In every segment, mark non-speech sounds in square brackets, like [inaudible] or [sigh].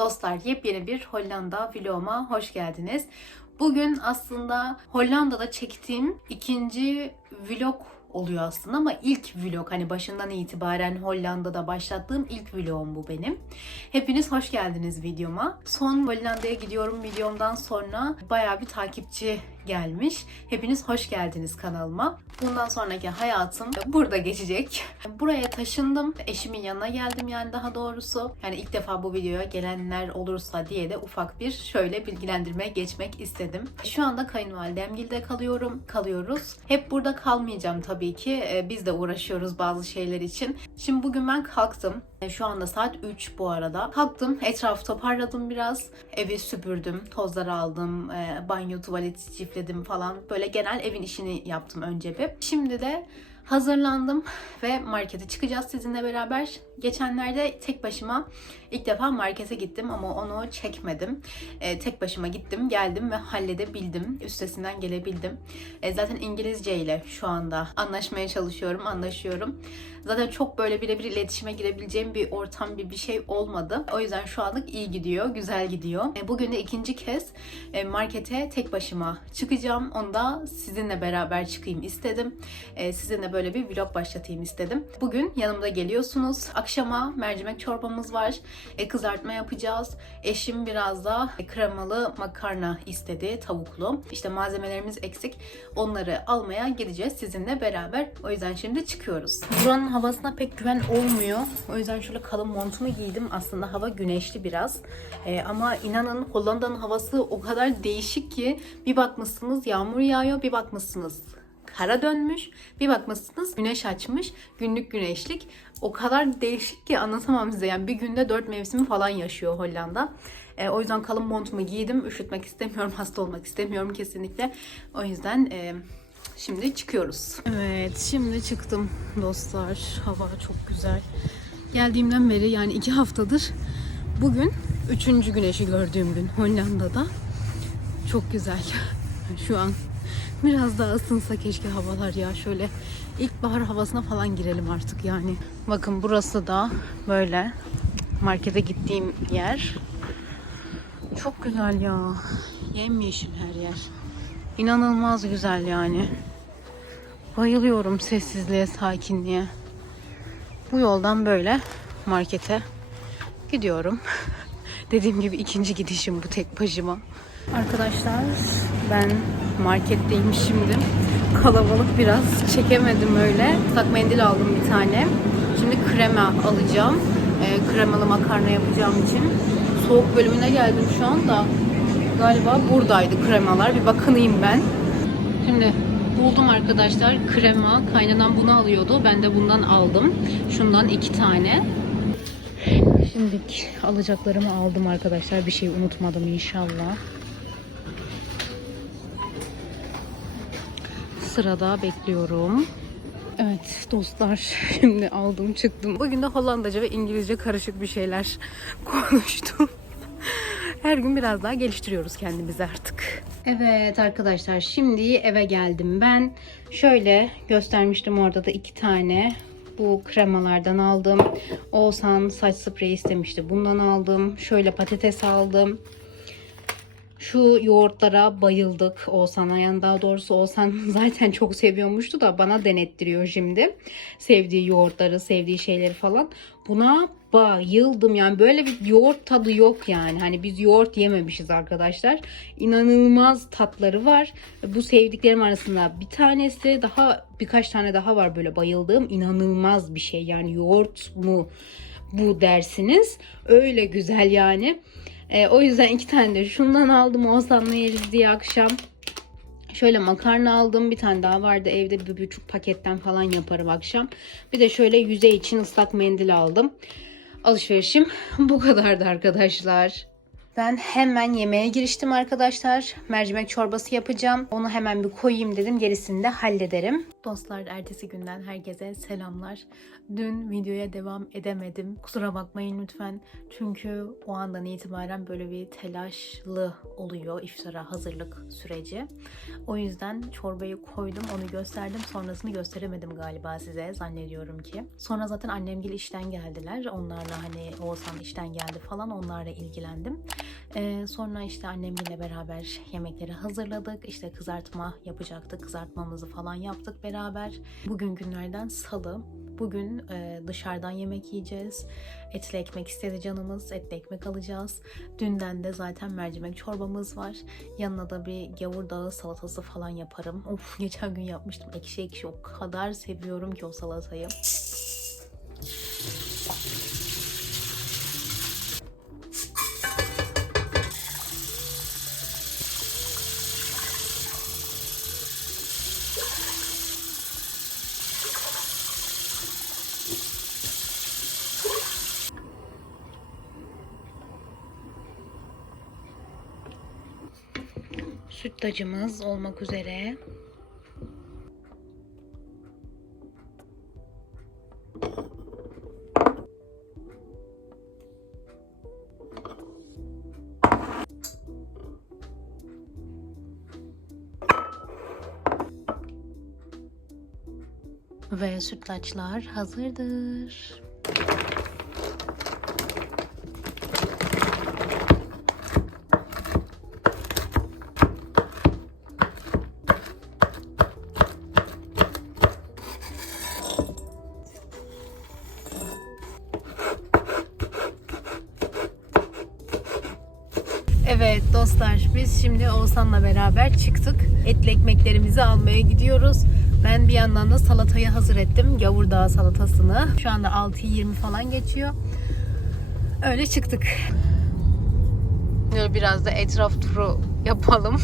dostlar, yepyeni bir Hollanda vloguma hoş geldiniz. Bugün aslında Hollanda'da çektiğim ikinci vlog oluyor aslında ama ilk vlog hani başından itibaren Hollanda'da başlattığım ilk vlogum bu benim. Hepiniz hoş geldiniz videoma. Son Hollanda'ya gidiyorum videomdan sonra bayağı bir takipçi gelmiş. Hepiniz hoş geldiniz kanalıma. Bundan sonraki hayatım burada geçecek. Buraya taşındım. Eşimin yanına geldim yani daha doğrusu. Yani ilk defa bu videoya gelenler olursa diye de ufak bir şöyle bilgilendirmeye geçmek istedim. Şu anda kayınvalidemgilde kalıyorum. Kalıyoruz. Hep burada kalmayacağım tabii ki. Ee, Biz de uğraşıyoruz bazı şeyler için. Şimdi bugün ben kalktım. E, Şu anda saat 3 bu arada. Kalktım, etrafı toparladım biraz. Evi süpürdüm, tozları aldım, e, banyo, tuvaleti çiftledim falan. Böyle genel evin işini yaptım önce bir. Şimdi de hazırlandım ve markete çıkacağız sizinle beraber. Geçenlerde tek başıma ilk defa markete gittim ama onu çekmedim. E, tek başıma gittim, geldim ve halledebildim. Üstesinden gelebildim. E, zaten İngilizce ile şu anda anlaşmaya çalışıyorum, anlaşıyorum. Zaten çok böyle birebir iletişime girebileceğim bir ortam, bir bir şey olmadı. O yüzden şu anlık iyi gidiyor, güzel gidiyor. E, Bugün de ikinci kez e, markete tek başıma çıkacağım. Onu da sizinle beraber çıkayım istedim. E, Sizinle böyle bir vlog başlatayım istedim. Bugün yanımda geliyorsunuz. Akşama mercimek çorbamız var. E, Kızartma yapacağız. Eşim biraz da kremalı makarna istedi, tavuklu. İşte malzemelerimiz eksik. Onları almaya gideceğiz sizinle beraber. O yüzden şimdi çıkıyoruz. Buranın havasına pek güven olmuyor. O yüzden şöyle kalın montumu giydim. Aslında hava güneşli biraz. Ee, ama inanın Hollanda'nın havası o kadar değişik ki bir bakmışsınız yağmur yağıyor, bir bakmışsınız kara dönmüş, bir bakmışsınız güneş açmış, günlük güneşlik. O kadar değişik ki anlatamam size. Yani bir günde dört mevsimi falan yaşıyor Hollanda. Ee, o yüzden kalın montumu giydim. Üşütmek istemiyorum, [laughs] hasta olmak istemiyorum kesinlikle. O yüzden e, şimdi çıkıyoruz. Evet, şimdi çıktım dostlar. Hava çok güzel. Geldiğimden beri yani iki haftadır bugün üçüncü güneşi gördüğüm gün Hollanda'da. Çok güzel [laughs] şu an. Biraz daha ısınsa keşke havalar ya. Şöyle ilkbahar havasına falan girelim artık yani. Bakın burası da böyle markete gittiğim yer. Çok güzel ya. Yemyeşil her yer. İnanılmaz güzel yani. Bayılıyorum sessizliğe, sakinliğe. Bu yoldan böyle markete gidiyorum. [laughs] Dediğim gibi ikinci gidişim bu tek başıma. Arkadaşlar ben marketteyim şimdi. Kalabalık biraz. Çekemedim öyle. Islak mendil aldım bir tane. Şimdi krema alacağım. Ee, kremalı makarna yapacağım için. Soğuk bölümüne geldim şu anda. Galiba buradaydı kremalar. Bir bakınayım ben. Şimdi buldum arkadaşlar. Krema. Kaynanan bunu alıyordu. Ben de bundan aldım. Şundan iki tane. Şimdi alacaklarımı aldım arkadaşlar. Bir şey unutmadım inşallah. Sırada bekliyorum. Evet dostlar [laughs] şimdi aldım çıktım. Bugün de Hollandaca ve İngilizce karışık bir şeyler [laughs] konuştum. Her gün biraz daha geliştiriyoruz kendimizi artık. Evet arkadaşlar şimdi eve geldim ben. Şöyle göstermiştim orada da iki tane bu kremalardan aldım. Oğuzhan saç spreyi istemişti. Bundan aldım. Şöyle patates aldım. Şu yoğurtlara bayıldık Oğuzhan'a. Yani daha doğrusu Oğuzhan [laughs] zaten çok seviyormuştu da bana denettiriyor şimdi. Sevdiği yoğurtları, sevdiği şeyleri falan. Buna bayıldım. Yani böyle bir yoğurt tadı yok yani. Hani biz yoğurt yememişiz arkadaşlar. İnanılmaz tatları var. Bu sevdiklerim arasında bir tanesi daha birkaç tane daha var böyle bayıldığım. inanılmaz bir şey. Yani yoğurt mu bu dersiniz. Öyle güzel yani. E, o yüzden iki tane de şundan aldım. Oğuzhan'la yeriz diye akşam. Şöyle makarna aldım. Bir tane daha vardı evde. Bir buçuk paketten falan yaparım akşam. Bir de şöyle yüzey için ıslak mendil aldım. Alışverişim [laughs] bu kadardı arkadaşlar. Ben hemen yemeğe giriştim arkadaşlar. Mercimek çorbası yapacağım. Onu hemen bir koyayım dedim. Gerisini de hallederim. Dostlar ertesi günden herkese selamlar. Dün videoya devam edemedim. Kusura bakmayın lütfen. Çünkü o andan itibaren böyle bir telaşlı oluyor iftara hazırlık süreci. O yüzden çorbayı koydum, onu gösterdim. Sonrasını gösteremedim galiba size zannediyorum ki. Sonra zaten annemgil işten geldiler. Onlarla hani Oğuzhan işten geldi falan onlarla ilgilendim. Ee, sonra işte annemle beraber yemekleri hazırladık. İşte kızartma yapacaktık. Kızartmamızı falan yaptık beraber. Bugün günlerden salı. Bugün e, dışarıdan yemek yiyeceğiz. Etli ekmek istedi canımız. Etli ekmek alacağız. Dünden de zaten mercimek çorbamız var. Yanına da bir gavurdağı salatası falan yaparım. Of [laughs] geçen gün yapmıştım. Ekşi ekşi o kadar seviyorum ki o salatayı. Sütlacımız olmak üzere. Ve sütlaçlar hazırdır. Şimdi Oğuzhan'la beraber çıktık. Etli ekmeklerimizi almaya gidiyoruz. Ben bir yandan da salatayı hazır ettim. Gavurdağ salatasını. Şu anda 6.20 falan geçiyor. Öyle çıktık. Biraz da etraf turu yapalım.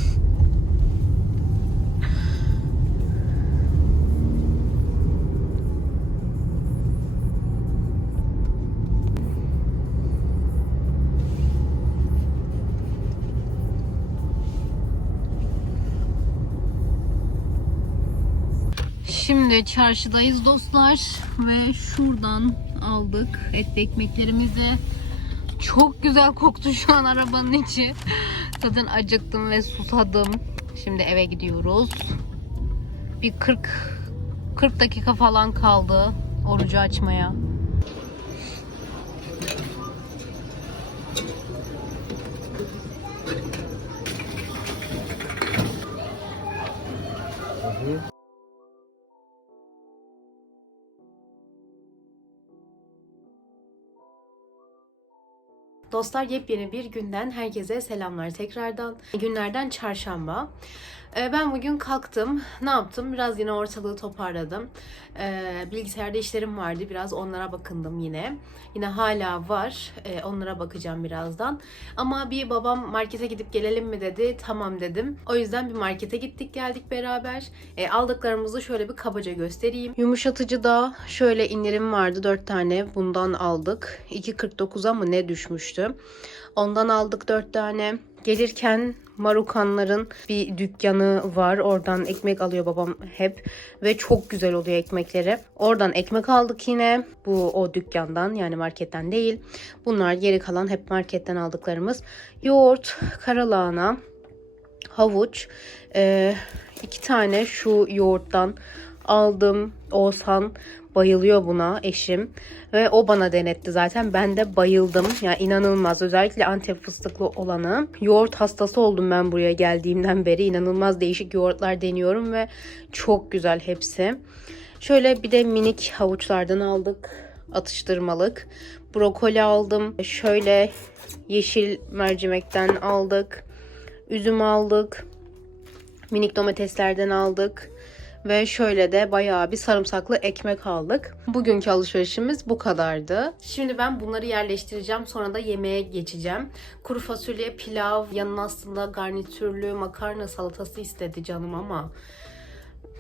Şimdi çarşıdayız dostlar ve şuradan aldık etli ekmeklerimizi. Çok güzel koktu şu an arabanın içi. Zaten acıktım ve susadım. Şimdi eve gidiyoruz. Bir 40 40 dakika falan kaldı orucu açmaya. Dostlar yepyeni bir günden herkese selamlar tekrardan. Günlerden çarşamba. Ee, Ben bugün kalktım. Ne yaptım? Biraz yine ortalığı toparladım. Ee, Bilgisayarda işlerim vardı. Biraz onlara bakındım yine. Yine hala var. Ee, Onlara bakacağım birazdan. Ama bir babam markete gidip gelelim mi dedi. Tamam dedim. O yüzden bir markete gittik geldik beraber. Aldıklarımızı şöyle bir kabaca göstereyim. Yumuşatıcı da şöyle indirim vardı. 4 tane bundan aldık. 2.49'a mı ne düşmüştü? Ondan aldık 4 tane. Gelirken Marukanların bir dükkanı var. Oradan ekmek alıyor babam hep. Ve çok güzel oluyor ekmekleri. Oradan ekmek aldık yine. Bu o dükkandan yani marketten değil. Bunlar geri kalan hep marketten aldıklarımız. Yoğurt, karalahana, havuç. Ee, iki tane şu yoğurttan aldım. Oğuzhan bayılıyor buna eşim. Ve o bana denetti zaten. Ben de bayıldım. Yani inanılmaz. Özellikle Antep fıstıklı olanı. Yoğurt hastası oldum ben buraya geldiğimden beri. İnanılmaz değişik yoğurtlar deniyorum ve çok güzel hepsi. Şöyle bir de minik havuçlardan aldık. Atıştırmalık. Brokoli aldım. Şöyle yeşil mercimekten aldık. Üzüm aldık. Minik domateslerden aldık. Ve şöyle de bayağı bir sarımsaklı ekmek aldık. Bugünkü alışverişimiz bu kadardı. Şimdi ben bunları yerleştireceğim. Sonra da yemeğe geçeceğim. Kuru fasulye, pilav, yanına aslında garnitürlü makarna salatası istedi canım ama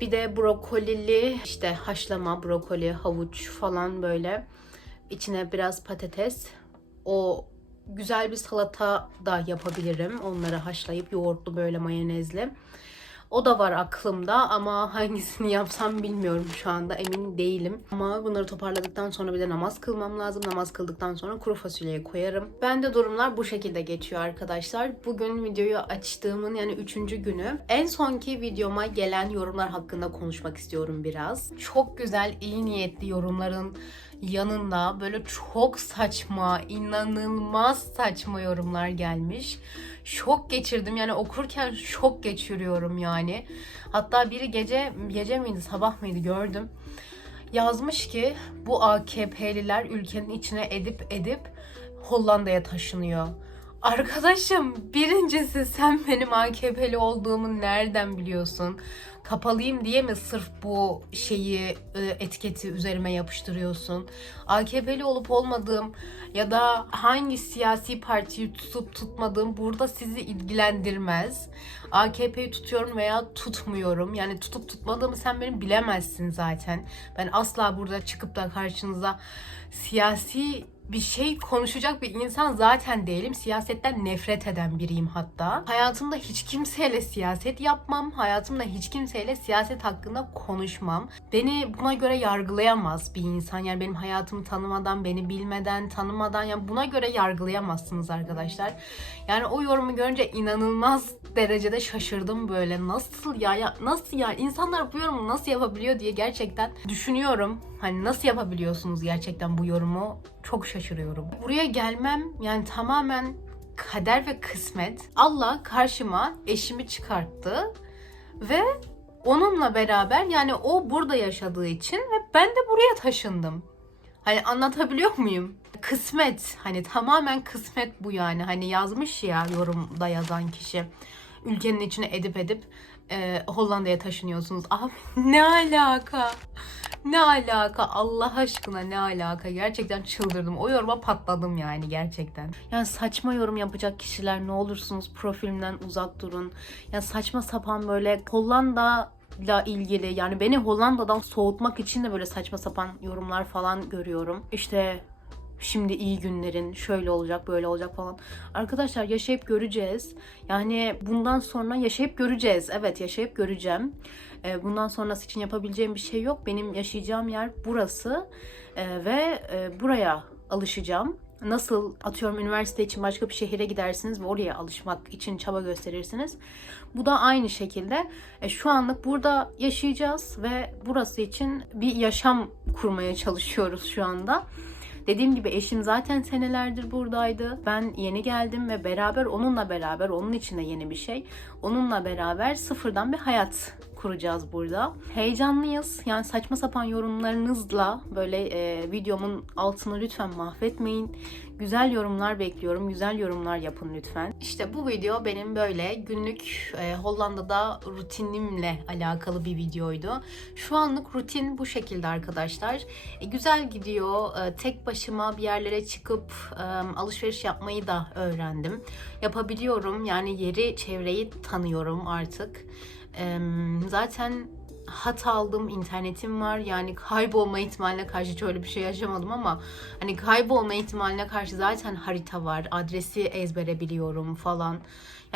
bir de brokolili işte haşlama brokoli, havuç falan böyle. İçine biraz patates. O güzel bir salata da yapabilirim. Onları haşlayıp yoğurtlu böyle mayonezli. O da var aklımda ama hangisini [laughs] yapsam bilmiyorum şu anda emin değilim. Ama bunları toparladıktan sonra bir de namaz kılmam lazım. Namaz kıldıktan sonra kuru fasulyeyi koyarım. Bende durumlar bu şekilde geçiyor arkadaşlar. Bugün videoyu açtığımın yani üçüncü günü. En sonki videoma gelen yorumlar hakkında konuşmak istiyorum biraz. Çok güzel, iyi niyetli yorumların yanında böyle çok saçma, inanılmaz saçma yorumlar gelmiş. Şok geçirdim yani okurken şok geçiriyorum yani. Hatta biri gece gece miydi sabah mıydı gördüm. Yazmış ki bu AKP'liler ülkenin içine edip edip Hollanda'ya taşınıyor. Arkadaşım birincisi sen benim AKP'li olduğumu nereden biliyorsun? Kapalıyım diye mi sırf bu şeyi e, etiketi üzerime yapıştırıyorsun? AKP'li olup olmadığım ya da hangi siyasi partiyi tutup tutmadığım burada sizi ilgilendirmez. AKP'yi tutuyorum veya tutmuyorum. Yani tutup tutmadığımı sen benim bilemezsin zaten. Ben asla burada çıkıp da karşınıza siyasi bir şey konuşacak bir insan zaten değilim. Siyasetten nefret eden biriyim hatta. Hayatımda hiç kimseyle siyaset yapmam. Hayatımda hiç kimseyle siyaset hakkında konuşmam. Beni buna göre yargılayamaz bir insan. Yani benim hayatımı tanımadan, beni bilmeden, tanımadan yani buna göre yargılayamazsınız arkadaşlar. Yani o yorumu görünce inanılmaz derecede şaşırdım böyle. Nasıl ya, ya nasıl ya insanlar bu yorumu nasıl yapabiliyor diye gerçekten düşünüyorum. Hani nasıl yapabiliyorsunuz gerçekten bu yorumu? Çok şaşırıyorum. Buraya gelmem yani tamamen kader ve kısmet. Allah karşıma eşimi çıkarttı ve onunla beraber yani o burada yaşadığı için ve ben de buraya taşındım. Hani anlatabiliyor muyum? Kısmet. Hani tamamen kısmet bu yani. Hani yazmış ya yorumda yazan kişi. Ülkenin içine edip edip e, Hollanda'ya taşınıyorsunuz. [laughs] Abi ne alaka? Ne alaka? Allah aşkına ne alaka? Gerçekten çıldırdım. O yoruma patladım yani gerçekten. Yani saçma yorum yapacak kişiler ne olursunuz profilimden uzak durun. Ya saçma sapan böyle Hollanda ile ilgili yani beni Hollanda'dan soğutmak için de böyle saçma sapan yorumlar falan görüyorum. İşte şimdi iyi günlerin şöyle olacak böyle olacak falan. Arkadaşlar yaşayıp göreceğiz. Yani bundan sonra yaşayıp göreceğiz. Evet yaşayıp göreceğim. Ee, Bundan sonrası için yapabileceğim bir şey yok. Benim yaşayacağım yer burası Ee, ve e, buraya alışacağım. Nasıl atıyorum üniversite için başka bir şehire gidersiniz ve oraya alışmak için çaba gösterirsiniz. Bu da aynı şekilde e, şu anlık burada yaşayacağız ve burası için bir yaşam kurmaya çalışıyoruz şu anda. Dediğim gibi eşim zaten senelerdir buradaydı. Ben yeni geldim ve beraber onunla beraber onun için de yeni bir şey. Onunla beraber sıfırdan bir hayat kuracağız burada. Heyecanlıyız. Yani saçma sapan yorumlarınızla böyle e, videomun altını lütfen mahvetmeyin. Güzel yorumlar bekliyorum. Güzel yorumlar yapın lütfen. İşte bu video benim böyle günlük e, Hollanda'da rutinimle alakalı bir videoydu. Şu anlık rutin bu şekilde arkadaşlar. E, güzel gidiyor. E, tek başıma bir yerlere çıkıp e, alışveriş yapmayı da öğrendim. Yapabiliyorum. Yani yeri, çevreyi tanıyorum artık. E, zaten hat aldım, internetim var. Yani kaybolma ihtimaline karşı hiç öyle bir şey yaşamadım ama hani kaybolma ihtimaline karşı zaten harita var. Adresi ezbere biliyorum falan.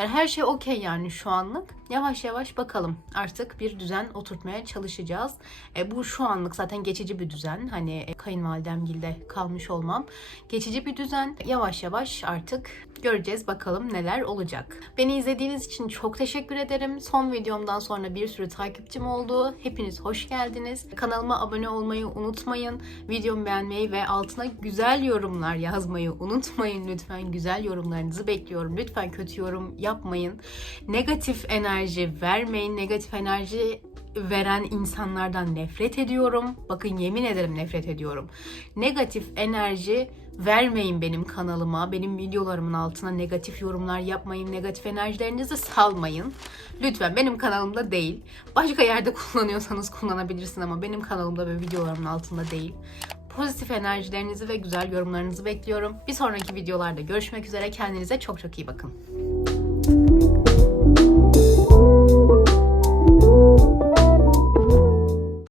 Yani her şey okey yani şu anlık. Yavaş yavaş bakalım. Artık bir düzen oturtmaya çalışacağız. E, bu şu anlık zaten geçici bir düzen. Hani e, kayınvalidemgilde kalmış olmam. Geçici bir düzen. Yavaş yavaş artık göreceğiz bakalım neler olacak. Beni izlediğiniz için çok teşekkür ederim. Son videomdan sonra bir sürü takipçim oldu. Hepiniz hoş geldiniz. Kanalıma abone olmayı unutmayın. Videomu beğenmeyi ve altına güzel yorumlar yazmayı unutmayın lütfen. Güzel yorumlarınızı bekliyorum. Lütfen kötü yorum yapmayın. Negatif enerji vermeyin. Negatif enerji veren insanlardan nefret ediyorum. Bakın yemin ederim nefret ediyorum. Negatif enerji vermeyin benim kanalıma. Benim videolarımın altına negatif yorumlar yapmayın. Negatif enerjilerinizi salmayın. Lütfen benim kanalımda değil. Başka yerde [laughs] kullanıyorsanız kullanabilirsin ama benim kanalımda ve videolarımın altında değil. Pozitif enerjilerinizi ve güzel yorumlarınızı bekliyorum. Bir sonraki videolarda görüşmek üzere. Kendinize çok çok iyi bakın.